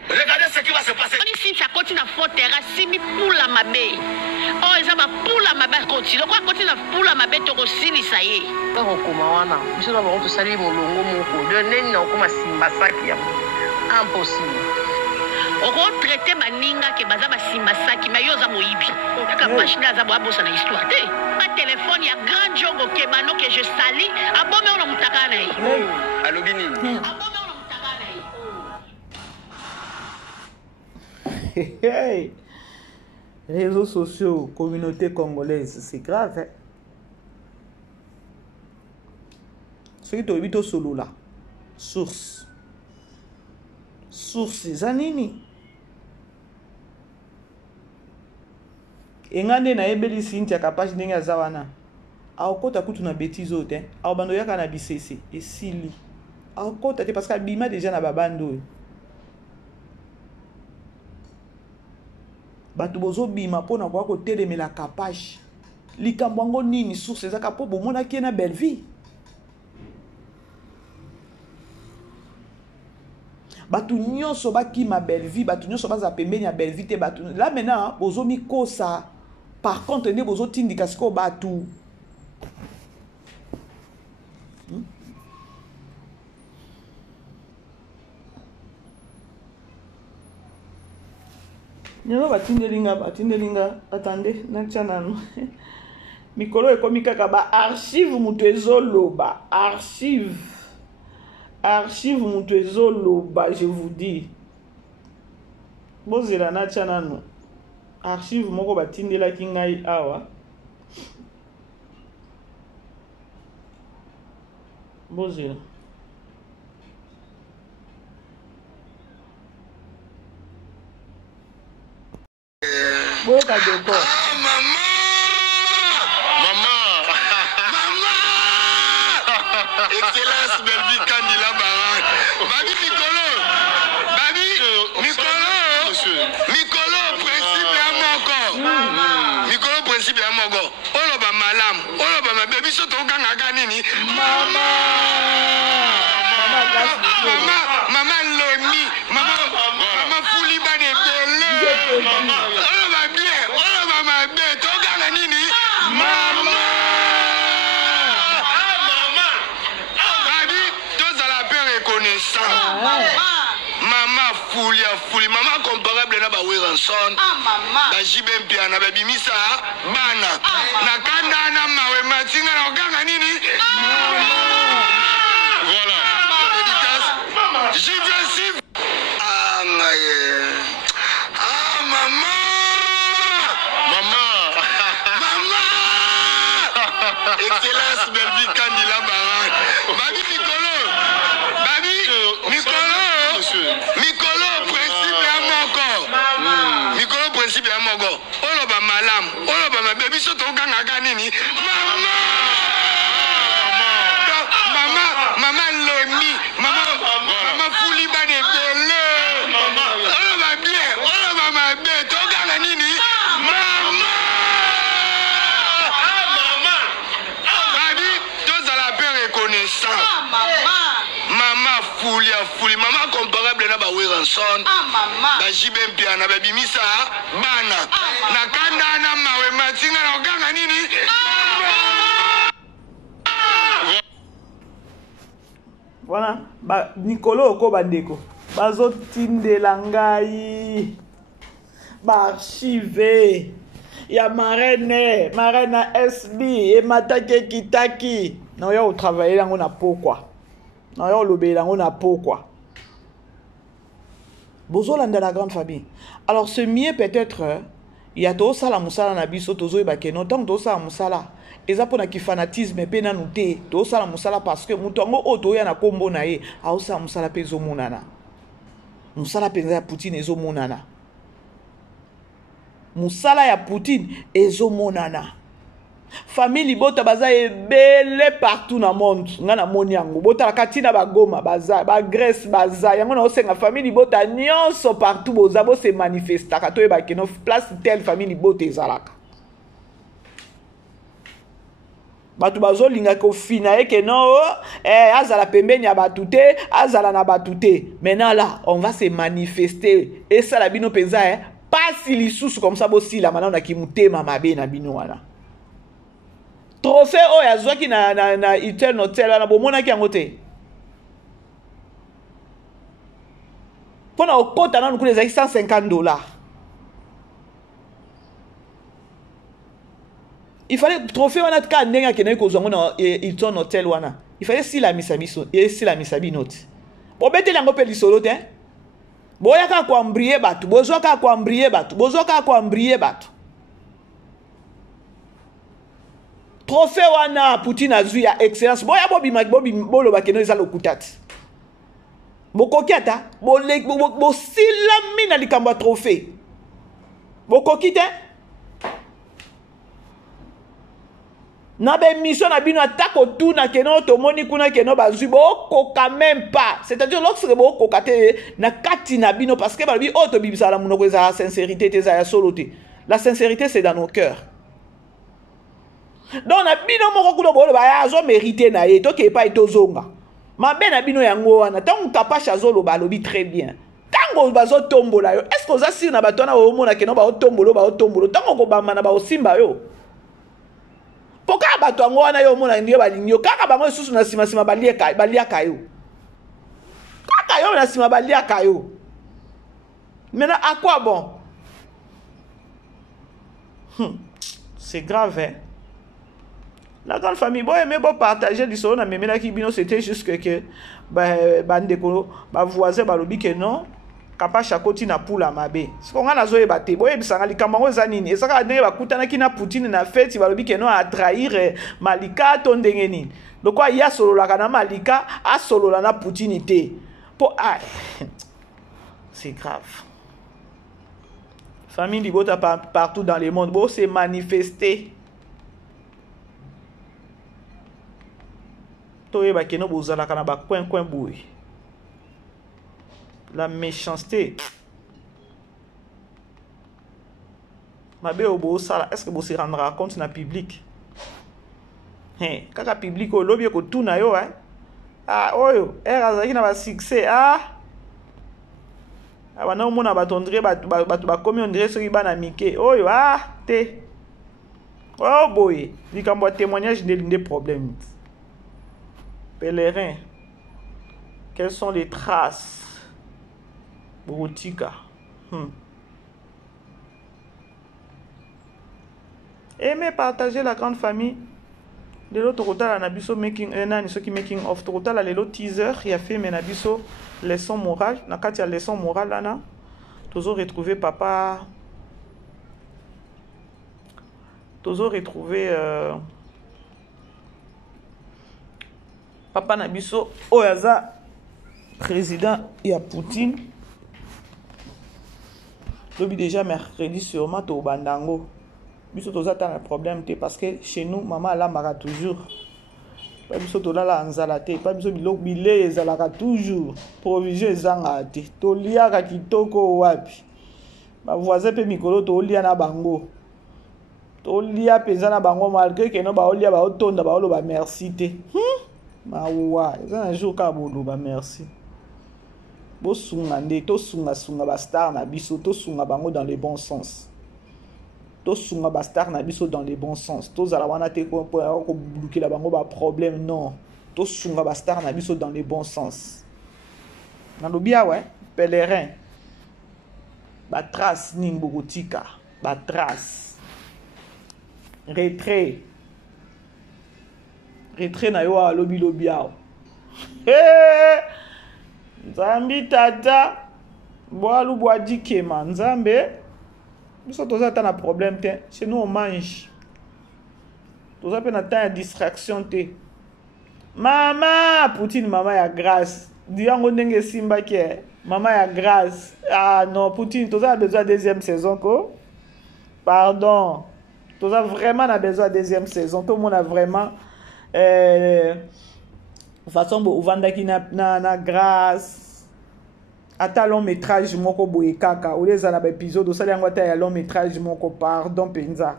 Regardez ce qui va se passer. On ici, ça continue à faire terrasse, simi pour la mabé. Oh, ils ont pour la mabé continue. Quoi continue à pour la mabé, tu aussi, ça y est. On comment on je dois te saluer mon longo, mon coup. De nez, on commence à massacrer. Impossible. On traiter maninga ke baza ba simbasaki mais yo za moyibi ka pashina za bosa na histoire te ma téléphone ya grand jongo ke mano que je sali abome on mutaka na yi allo bini abome on mutaka na yi réseaux sociaux communauté congolaise c'est grave hein? Ce qui to solo là source zanini engande na ebeli Cynthia Kapash ndenge azawana akota kutu na bêtise ote bando yaka na bisese esili akota te parce que bima déjà na babando bato bozo bima pona kwa ko telemela Kapash likambo yango nini source ezaka po bomona ki na belle vie batu nyonso baki ma belle vie batu nyonso baza pembeni ya belle vie te batu là maintenant bozo mi kosa par contre ne bozo tindika siko batu Nyalo batindelinga attendez na chanano mikolo ekomi kaka ba archive mutu ezoloba archive mutu ezoloba je vous dis bozela na chanano archive moko batindelaki ngai awa bozela boka deko Maman. Excellence Belvi Kandila Barak. Babi Mikolo. Mikolo principe ya moko. Mikolo principe ya moko. Olo ba malam. Olo ba baby soto kanga nini? Mama Lemi. Mama Fuli ba de bele. Olo ba bien. Olo ba mabe. To kanga nini? Mama. Maman fouli, maman comparable na ba Weranson. Ba Jibem Piana ba bimisa bana. Na kanda na mawe matinga na oganga nini? Voilà. J'y ah ngaye. Ah maman. Excellence Belvi Kandila Barak. Babi Mikolo principe ya moko. Mikolo principe ya moko. Olo ba malam. Olo ba baby soto kanga nini? Mama Lemi. Mama Fuli ba de bele. Olo ba bien. Olo ba mabe. To kanga nini? Babi, tous à la paix reconnaissant. Maman fouli, maman comparable na ba Weranson. Ba Jibem Piana ba bimisa bana. Na kanda na mawe matinga na oganga nini? Voilà, ba Nicolo ko bandeko. Bazo tindela ngai. Ba archive. Ya marraine SB et matake kitaki. Non yo travailler là on a pourquoi. Non yo lobé là on a pourquoi. Bozolanda dans la grande famille. Alors ce mieux peut-être il y a tout ça la musala na biso tozo e bakeno tant tout ça musala. Eza pona ki fanatisme pe na nuté. Tout ça la musala parce que mutongo oto ya na kombo na ye. A osa musala pezo munana. Musala penza ya Poutine ezo munana. Musala ya Poutine ezo monana. Famille bota baza ebele partout na monde. Ngana moni yango. Bota la katina ba Goma baza, ba Grèce baza. Yango na osenga famille bota nyonso partout boza bo se manifesta. Kato e ba keno place telle famille bota ezalaka. Batu bazo linga ko fina e ke non azala pembeni ya batute, azala na batute. Maintenant là, on va se manifester et ça la bino penza pas si les sous comme ça bossi la maintenant na ki mutema mabe na bino wana. Trophée o ya zwaki na Hilton Hotel na bomona ki yango te. Pona okota na nkule za $150. Il fallait trophée wana ka ndenga kena ko zongo na Hilton Hotel wana. Il fallait si la misabiso et si la misabinote. Bo beteli yango pe lisolo te. Boya ka ko ambrier batu, bozo ka ko ambrier batu, bozo ka ko ambrier batu. Trophée wana Poutine azui ya excellence. Boya bobi bolo bakeno eza lokutati. Bokoki ata bo silami na likambo ya trophée. Bokoki te. Na be mission na bino atako tout na keno tomoni kuna keno bazui bo koka même pas. C'est-à-dire lorsque bo koka te na kati na bino parce que balobi auto bibisa la munoko za sincérité te za ya soloté. La sincérité c'est dans nos cœurs. Donc na bino moko kuno bo ba ya zo mériter na ye to ke pa etozonga. Ma be na bino yango wana tant tapa chazo lo balobi très bien. Tango bazo tombola yo. Est-ce que oza si na batona o mona keno ba otombolo tango ko bamba na ba osimba yo. Poka bato yango wana yo mona ndio balinyo kaka bango susu na sima baliaka yo. Kaka yo na sima baliaka yo. Maintenant à quoi bon? C'est grave hein. La grande famille bon aimer bon partager du solo na memela ki bino c'était juste que bandeko ba voisin balobi que non kapacha koti na pula mabe. Sikonga nazo e bate boye bisanga likambo ngo za nini? Esaka ndenge bakutana ki na Poutine na fête balobi ke no a trahir Malika to ndenge nini. Lokwa ya solo la kana Malika a solo la na Poutine te. Po c'est grave. famille libota partout dans le monde bo se manifester toyeba keno bozalaka na ba coin boy la méchanceté mabe obo sala est-ce que vous se rendra compte na public kaka public o lobi ko tuna yo oyo azaki na ba succès abana omona batondre bato bakomi ondire soki bana mike oyo te boy likambo témoignage de problème pèlerin quelles sont les traces botika aimer partager la grande famille de l'autre côté la nabiso making making of total la teaser il a fait mais nabiso leçon morale na kati ya leçon morale là toujours retrouver papa toujours retrouver papa nabiso oyaza président ya Poutine lobi déjà mercredi sûrement to bandango biso toza ta problème parce que chez nous maman la mara toujours pas biso to la nzala te pas biso biloko bile ezalaka toujours provision ezanga te to liaka kitoko wapi ba voisin pe mikolo to lia na bango to lia peza na bango malgré que no ba olia ba otonda ba olo ba merci te mawa eza un jour ka bolo ba merci bo sunga nde to sunga ba star na biso to sunga bango dans le bon sens to sunga ba star na biso dans le bon sens to zala wana te ko bloquer la bango ba problème non to sunga ba star na biso dans le bon sens na lobia pèlerin ba trace ning bogotika ba trace retrait na yo lobia nzambi tata boalu boadi kema nzambe biso toza ta na problème te chez nous on mange toza pe na temps ya distraction te mama Poutine mama ya grâce diango ndenge simba ke mama ya grâce non Poutine toza besoin deuxième saison ko pardon toza vraiment na besoin deuxième saison tout le monde a vraiment façon bo uvandaki na grâce ata long métrage moko boye kaka oleza na ba épisode osali yango ata ya long métrage moko pardon penza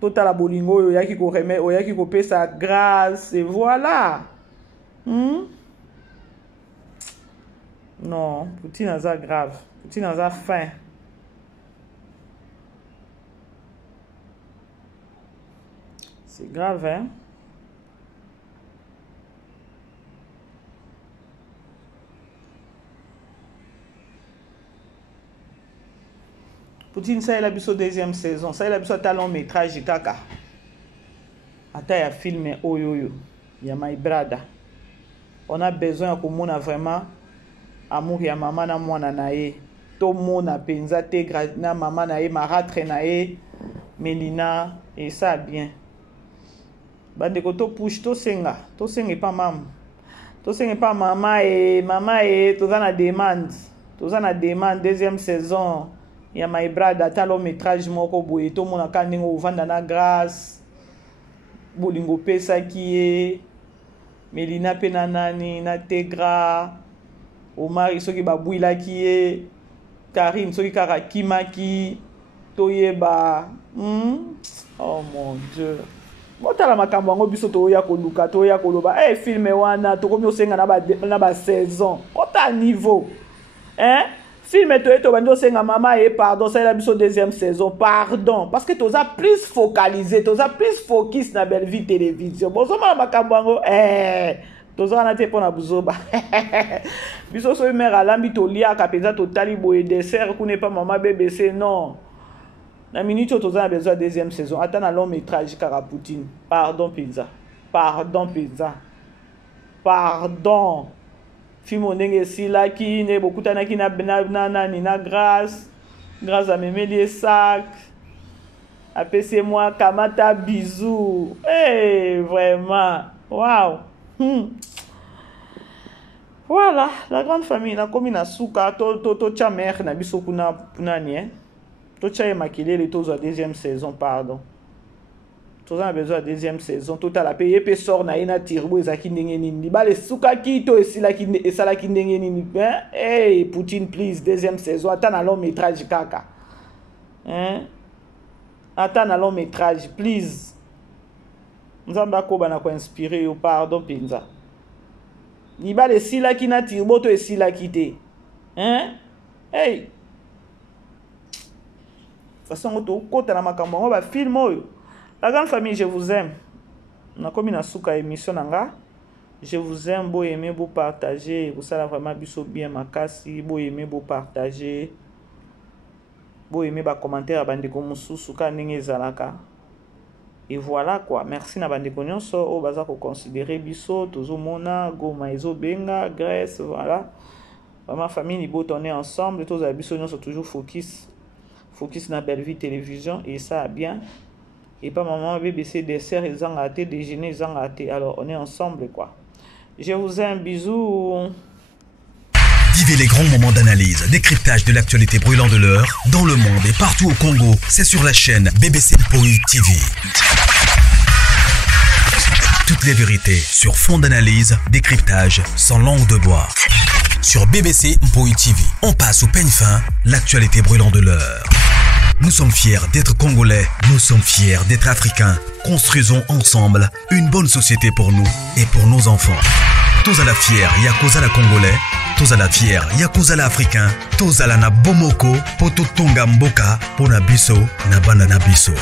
totala bolingo oyo yaki ko remet oyaki ko pesa grâce et voilà non Poutine aza grave Poutine aza fin c'est grave hein. Poutine ça il a biso deuxième saison ça il a biso ta long métrage kaka ata ya film oyoyo ya my brother on a besoin de komona vraiment amour ya maman na mwana na ye to mona penza te na maman na ye marâtre na ye Melina et ça bien bande ko to push to senga pas mam to senga pas maman et to za na demande deuxième saison ya my brother ta long métrage moko boye to mona ka ndingo ovanda na grâce bolingo pesa ki Melina pe na nani na Tegra Omar soki babwila ki Karim soki kaka kimaki toyeba oh mon dieu motala makambo yango biso toya koluka toya koloba filme wana tokomi osenga na ba saison kota niveau film to bando senga mama pardon ça la biso deuxième saison pardon parce que toza plus focalisé toza plus focus na belle vie télévision bozoma makambo yango toza na te pona buzoba biso so mère alambi to lia kapeza totali boye dessert ku n'est pas maman BBC non na minute toza na besoin deuxième saison ata na long métrage kaka Poutine pardon film ndenge silaki ne bokutanaki na grâce à Memeli sac apesez-moi kamata bisous vraiment waouh voilà la grande famille na komi na suka to cha mère na biso kuna punani Tout ça est maquillé, les tous la deuxième saison, pardon. Tout ça a besoin de la deuxième saison. Tout à la paye, et puis sort na ina tirbo, et ça qui n'est ni. Bah, les soukaki, to, et ça la qui n'est ni. Hey, Poutine, please, deuxième saison. Attends à long métrage, kaka. Hein? Attends à long métrage, please. Nous avons inspiré, pardon, Pinza. Ni ba les sila qui n'a tirbo, to, et sila qui te. Hein? Hey! De toute façon, on va filmer. La grande famille, je vous aime. On a comme une souka émission. Je vous aime, vous aimez, vous partagez. Vous savez vraiment bien ma casse. Vous aimez, vous partagez. Vous aimez, vous commentaire. Et voilà quoi. Merci na bande konyoso. Au bazar pour considérer biso. Toujours mona, goma, ezo benga, Grèce, voilà. Ma famille, nous on ensemble. Tous les habitants sont toujours focus na Belle Vie Télévision et ça a bien. Et pas maman BBC dessert ils ont raté déjeuner ils ont raté. Alors on est ensemble quoi. Je vous aime, bisous. Vivez les grands moments d'analyse, décryptage de l'actualité brûlante de l'heure dans le monde et partout au Congo. C'est sur la chaîne BBC Mpoï TV. Toutes les vérités sur fond d'analyse, décryptage sans langue de bois. Sur BBC Mpoï TV, on passe au peigne fin, l'actualité brûlante de l'heure. Nous sommes fiers d'être Congolais, nous sommes fiers d'être Africains. Construisons ensemble une bonne société pour nous et pour nos enfants. Tous à la fière, Yakoza la Congolais. Tous à la fière, Yakoza la Africain. Tous à la na Bomoko, Poto Tonga Mboka, Pona Biso, na Bana na Biso.